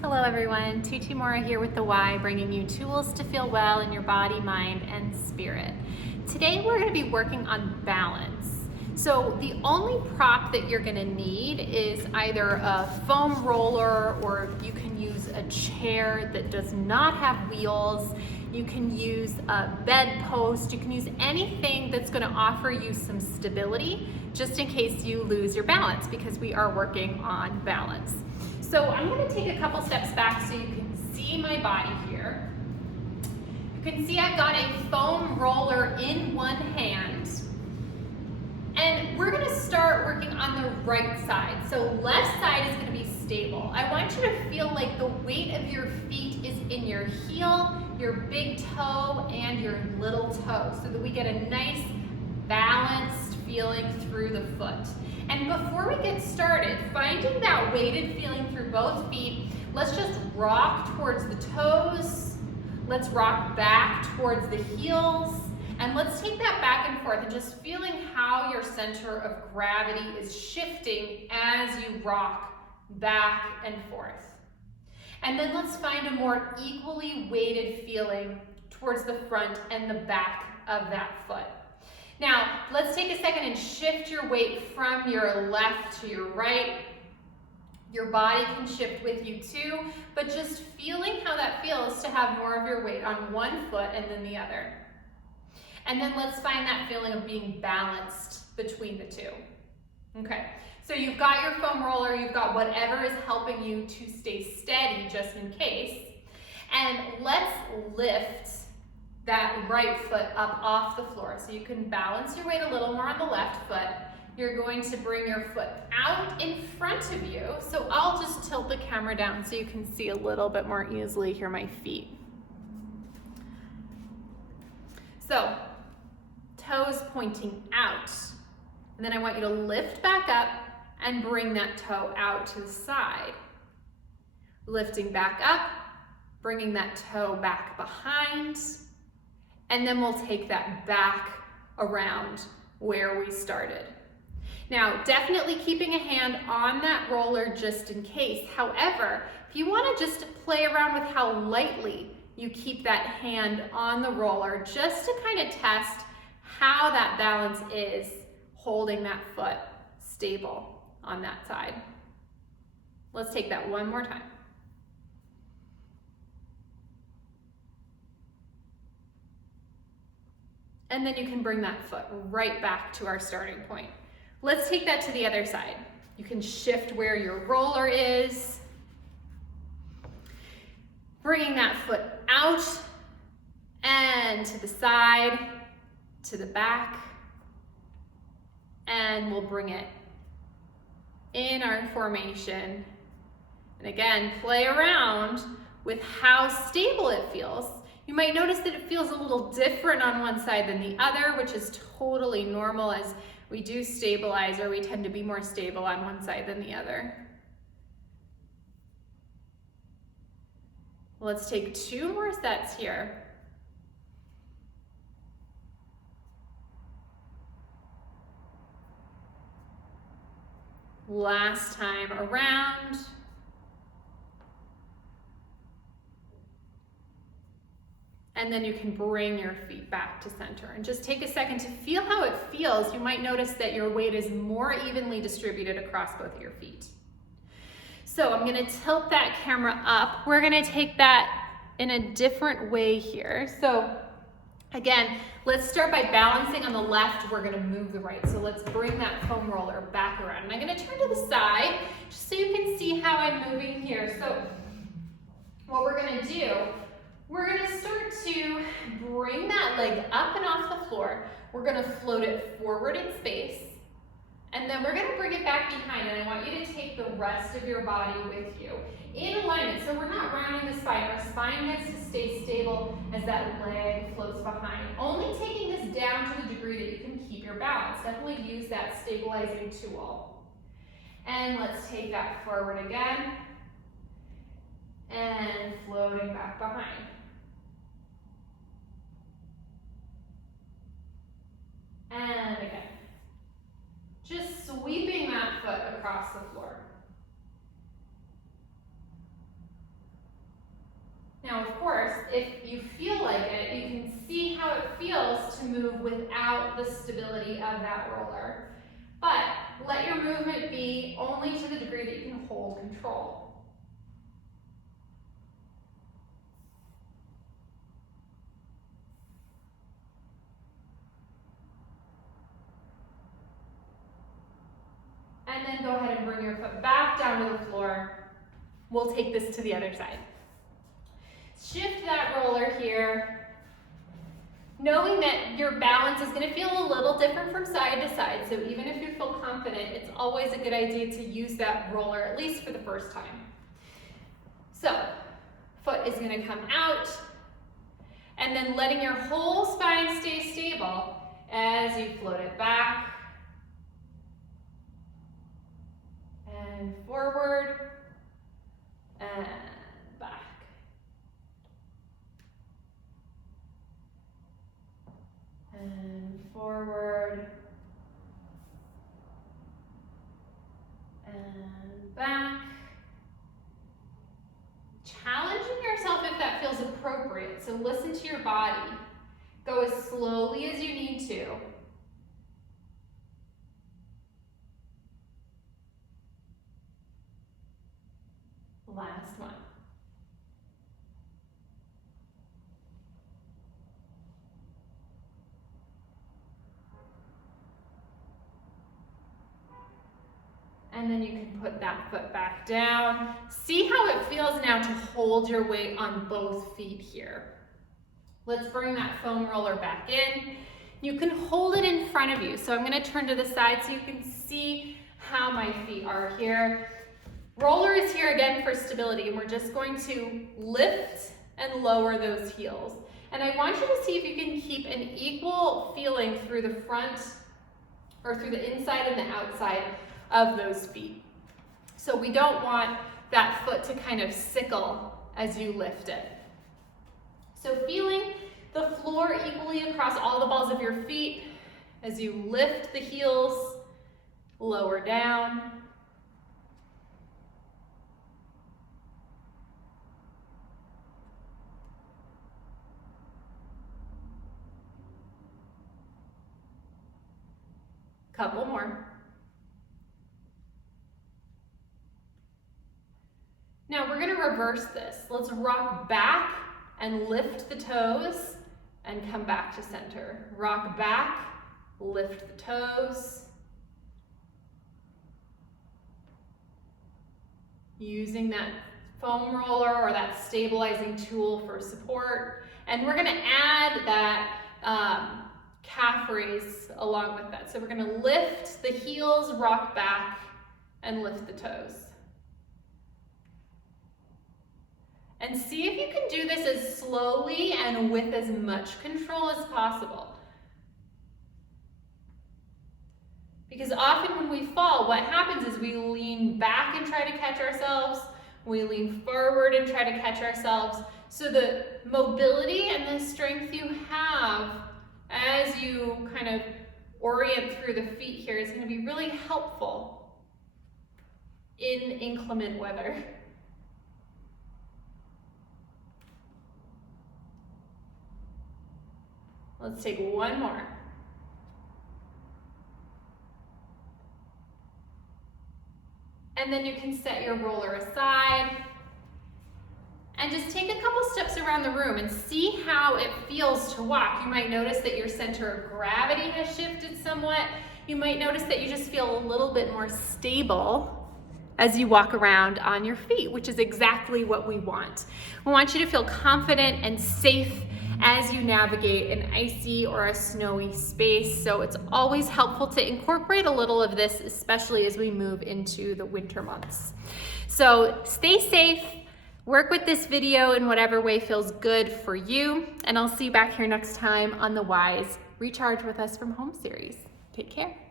Hello everyone, Tutu Mora here with the Y, bringing you tools to feel well in your body, mind, and spirit. Today we're going to be working on balance. So the only prop that you're going to need is either a foam roller, or you can use a chair that does not have wheels. You can use a bed post. You can use anything that's going to offer you some stability just in case you lose your balance, because we are working on balance. So I'm going to take a couple steps back so you can see my body here. You can see I've got a foam roller in one hand. And we're going to start working on the right side. So left side is going to be stable. I want you to feel like the weight of your feet is in your heel, your big toe, and your little toe, so that we get a nice balanced feeling through the foot. And before we get started, finding that weighted feeling through both feet, let's just rock towards the toes. Let's rock back towards the heels. And let's take that back and forth and just feeling how your center of gravity is shifting as you rock back and forth. And then let's find a more equally weighted feeling towards the front and the back of that foot. Now, let's take a second and shift your weight from your left to your right. Your body can shift with you too, but just feeling how that feels to have more of your weight on one foot and then the other. And then let's find that feeling of being balanced between the two. Okay, so you've got your foam roller, you've got whatever is helping you to stay steady just in case. And let's lift that right foot up off the floor. So you can balance your weight a little more on the left foot. You're going to bring your foot out in front of you. So I'll just tilt the camera down so you can see a little bit more easily here my feet. So toes pointing out. And then I want you to lift back up and bring that toe out to the side. Lifting back up, bringing that toe back behind. And then we'll take that back around where we started. Now, definitely keeping a hand on that roller just in case. However, if you want to just play around with how lightly you keep that hand on the roller, just to kind of test how that balance is holding that foot stable on that side. Let's take that one more time. And then you can bring that foot right back to our starting point. Let's take that to the other side. You can shift where your roller is. Bringing that foot out and to the side, to the back. And we'll bring it in our formation. And again, play around with how stable it feels. You might notice that it feels a little different on one side than the other, which is totally normal. As we do stabilize, or we tend to be more stable on one side than the other. Let's take 2 more sets here. Last time around. And then you can bring your feet back to center. And just take a second to feel how it feels. You might notice that your weight is more evenly distributed across both of your feet. So I'm gonna tilt that camera up. We're gonna take that in a different way here. So again, let's start by balancing on the left. We're gonna move the right. So let's bring that foam roller back around. And I'm gonna turn to the side just so you can see how I'm moving here. So what we're gonna do, we're gonna start to bring that leg up and off the floor. We're gonna float it forward in space. And then we're gonna bring it back behind. And I want you to take the rest of your body with you in alignment. So we're not rounding the spine. Our spine gets to stay stable as that leg floats behind. Only taking this down to the degree that you can keep your balance. Definitely use that stabilizing tool. And let's take that forward again. And floating back behind. And again. Just sweeping that foot across the floor. if you feel like it, you can see how it feels to move without the stability of that roller. But let your movement be only to the degree that you can hold control. And then go ahead and bring your foot back down to the floor. We'll take this to the other side. Shift that roller here, knowing that your balance is going to feel a little different from side to side. So even if you feel confident, it's always a good idea to use that roller, at least for the first time. So, foot is going to come out, and then letting your whole spine stay stable as you float it back and forward and back. And forward and back. Challenging yourself if that feels appropriate. So listen to your body. Go as slowly as you need to. Last one. And then you can put that foot back down. See how it feels now to hold your weight on both feet here. Let's bring that foam roller back in. You can hold it in front of you. So I'm going to turn to the side so you can see how my feet are here. Roller is here again for stability, and we're just going to lift and lower those heels. And I want you to see if you can keep an equal feeling through the front or through the inside and the outside of those feet. So we don't want that foot to kind of sickle as you lift it. So feeling the floor equally across all the balls of your feet as you lift the heels, lower down. Couple more. Now we're going to reverse this. Let's rock back and lift the toes and come back to center. Rock back, lift the toes. Using that foam roller or that stabilizing tool for support. And we're going to add that calf raise along with that. So we're going to lift the heels, rock back, and lift the toes. And see if you can do this as slowly and with as much control as possible. Because often when we fall, what happens is we lean back and try to catch ourselves. We lean forward and try to catch ourselves. So the mobility and the strength you have as you kind of orient through the feet here is going to be really helpful in inclement weather. Let's take one more. And then you can set your roller aside and just take a couple steps around the room and see how it feels to walk. You might notice that your center of gravity has shifted somewhat. You might notice that you just feel a little bit more stable as you walk around on your feet, which is exactly what we want. We want you to feel confident and safe as you navigate an icy or a snowy space. So it's always helpful to incorporate a little of this, especially as we move into the winter months. So stay safe, work with this video in whatever way feels good for you, and I'll see you back here next time on the Wise Recharge with Us from Home series. Take care.